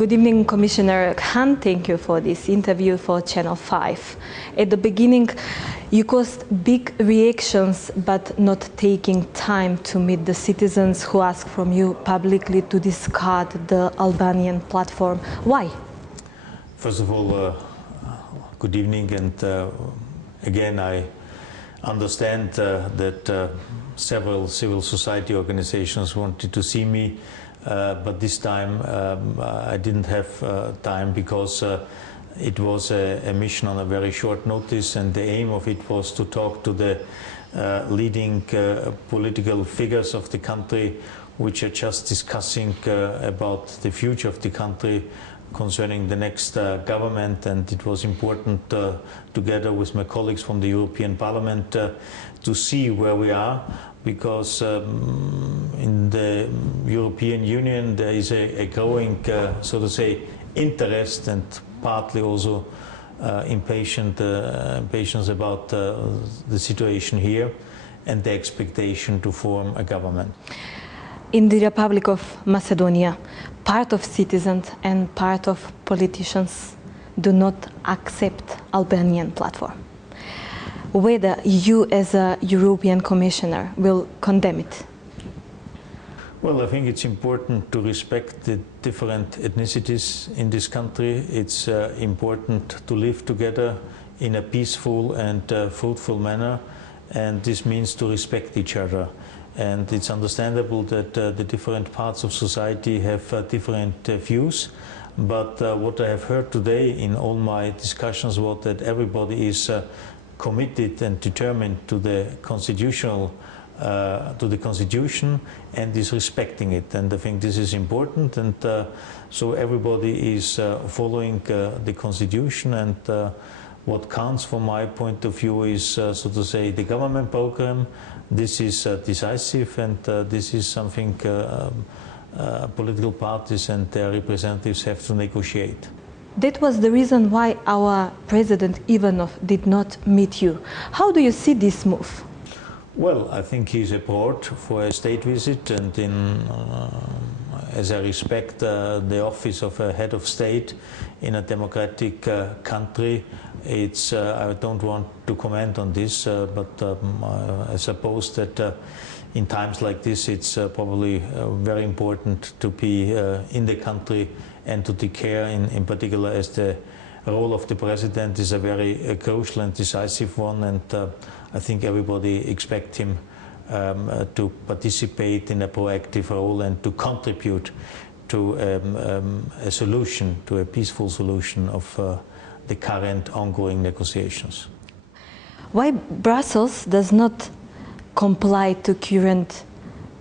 Good evening, Commissioner Khan. Thank you for this interview for Channel 5. At the beginning, you caused big reactions, but not taking time to meet the citizens who ask from you publicly to discard the Albanian platform. Why? First of all, good evening, and again, I understand that several civil society organizations wanted to see me. But this time I didn't have time because it was a mission on a very short notice, and the aim of it was to talk to the leading political figures of the country, which are just discussing about the future of the country concerning the next government. And it was important together with my colleagues from the European Parliament to see where we are, because in the European Union there is a growing, so to say, interest and partly also impatience about the situation here and the expectation to form a government. In the Republic of Macedonia, part of citizens and part of politicians do not accept Albanian platform. Whether you as a European Commissioner will condemn it? Well, I think it's important to respect the different ethnicities in this country. It's important to live together in a peaceful and fruitful manner, and this means to respect each other. And it's understandable that the different parts of society have different views, but what I have heard today in all my discussions was that everybody is committed and determined to the constitution and is respecting it, and I think this is important. And so everybody is following the constitution, and what counts from my point of view is, so to say, the government program. This is decisive, and this is something political parties and their representatives have to negotiate. That was the reason why our President Ivanov did not meet you. How do you see this move? Well, I think he's abroad for a state visit, and as I respect the office of a head of state in a democratic country, it's, I don't want to comment on this, but I suppose that in times like this it's probably very important to be in the country and to take care, in particular as the role of the President is a very crucial and decisive one, and I think everybody expects him to participate in a proactive role and to contribute to a solution, to a peaceful solution of the current ongoing negotiations. Why Brussels does not comply to current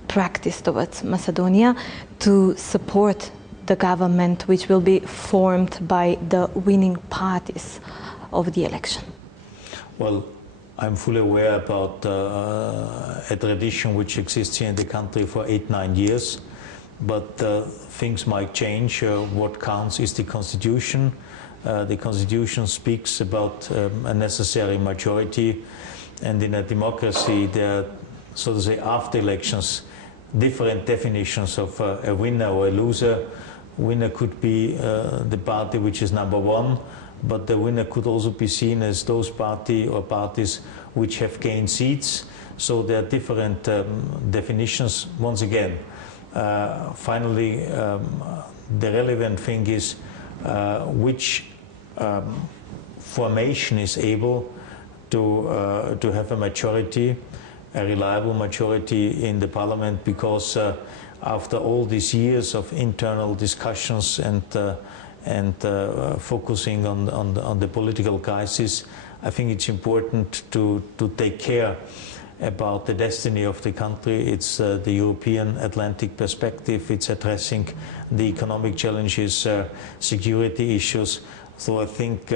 practice towards Macedonia to support the government which will be formed by the winning parties of the election? Well, I'm fully aware about a tradition which exists here in the country for 8-9 years, but things might change. What counts is the constitution. The constitution speaks about a necessary majority, and in a democracy there are, so to say, after elections, different definitions of a winner or a loser. Winner could be the party which is #1, but the winner could also be seen as those party or parties which have gained seats. So there are different definitions. Once again, finally, the relevant thing is which formation is able to have a majority, a reliable majority in the parliament, because after all these years of internal discussions and focusing on the political crisis, I think it's important to take care about the destiny of the country. It's the European Atlantic perspective, it's addressing the economic challenges, security issues. So I think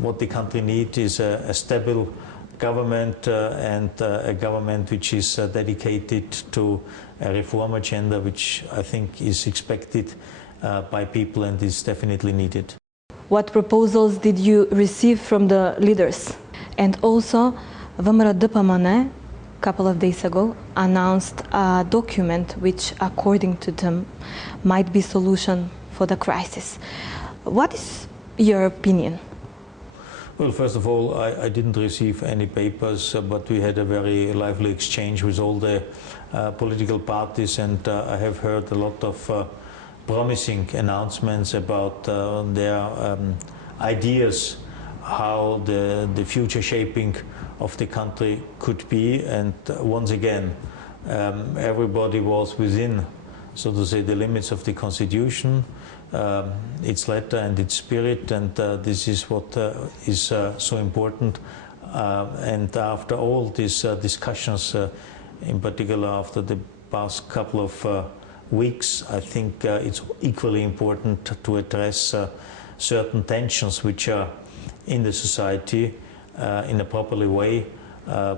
what the country needs is a stable government and a government which is dedicated to a reform agenda, which I think is expected by people and is definitely needed. What proposals did you receive from the leaders? And also, VMRO-DPMN a couple of days ago announced a document which, according to them, might be solution for the crisis. What is your opinion? Well, first of all, I didn't receive any papers, but we had a very lively exchange with all the political parties, and I have heard a lot of promising announcements about their ideas how the future shaping of the country could be. And once again, everybody was within, so to say, the limits of the Constitution, its letter and its spirit, and this is what is so important. And after all these discussions, in particular after the past couple of weeks, I think it's equally important to address certain tensions which are in the society in a properly way,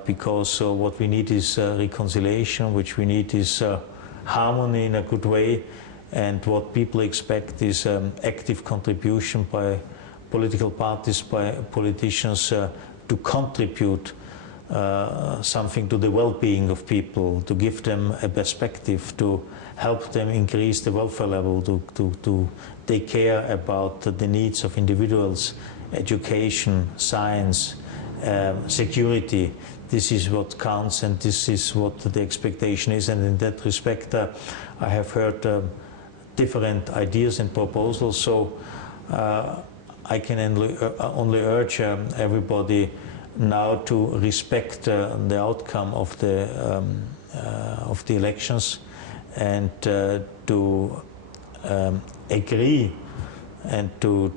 because what we need is reconciliation, which we need is harmony in a good way, and what people expect is active contribution by political parties, by politicians to contribute something to the well-being of people, to give them a perspective, to help them increase the welfare level, to take care about the needs of individuals, education, science, security. This is what counts, and this is what the expectation is. And in that respect, I have heard different ideas and proposals. So I can only urge everybody now to respect the outcome of the elections, and to agree and to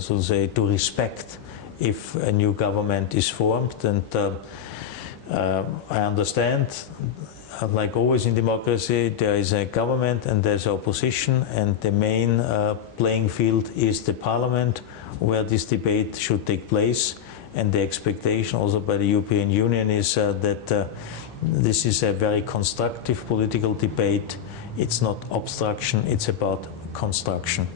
so to say, to respect if a new government is formed. And I understand, like always in democracy, there is a government and there's opposition, and the main playing field is the parliament, where this debate should take place. And the expectation also by the European Union is that this is a very constructive political debate. It's not obstruction, it's about construction.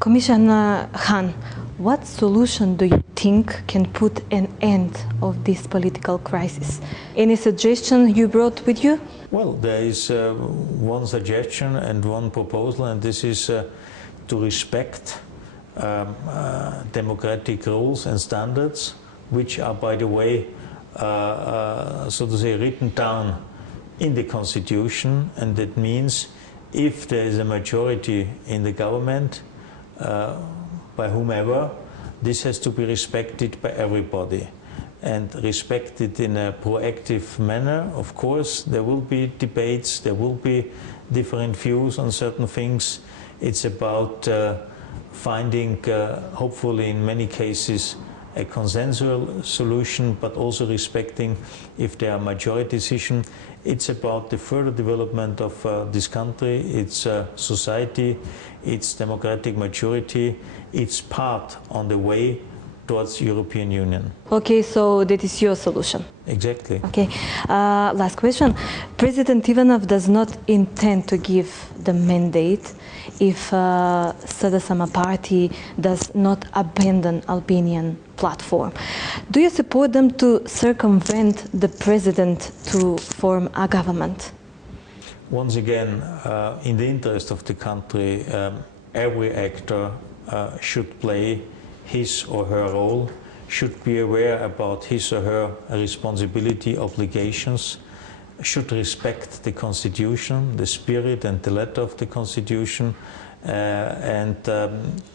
Commissioner Hahn, what solution do you think can put an end of this political crisis? Any suggestion you brought with you? Well, there is one suggestion and one proposal, and this is to respect democratic rules and standards, which are, by the way, so to say, written down in the Constitution. And that means if there is a majority in the government, by whomever, this has to be respected by everybody, and respected in a proactive manner. Of course, there will be debates, there will be different views on certain things. It's about finding, hopefully in many cases, a consensual solution, but also respecting if there are majority decisions. It's about the further development of this country, its society, its democratic maturity, its part on the way towards European Union. Okay, so that is your solution. Exactly. Okay, last question. President Ivanov does not intend to give the mandate if Sada Sama party does not abandon Albanian platform. Do you support them to circumvent the president to form a government? Once again, in the interest of the country, every actor should play his or her role, should be aware about his or her responsibility, obligations, should respect the Constitution, the spirit and the letter of the Constitution, and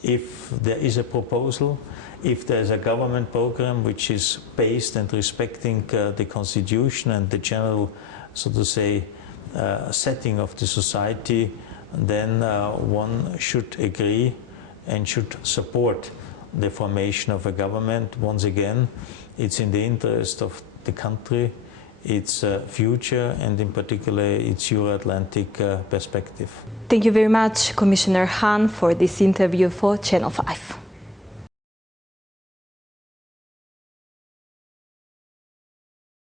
if there is a proposal, if there is a government program which is based and respecting the Constitution and the general, so to say, setting of the society, then one should agree and should support the formation of a government. Once again, it's in the interest of the country, its future, and in particular its Euro-Atlantic perspective. Thank you very much, Commissioner Hahn, for this interview for Channel 5.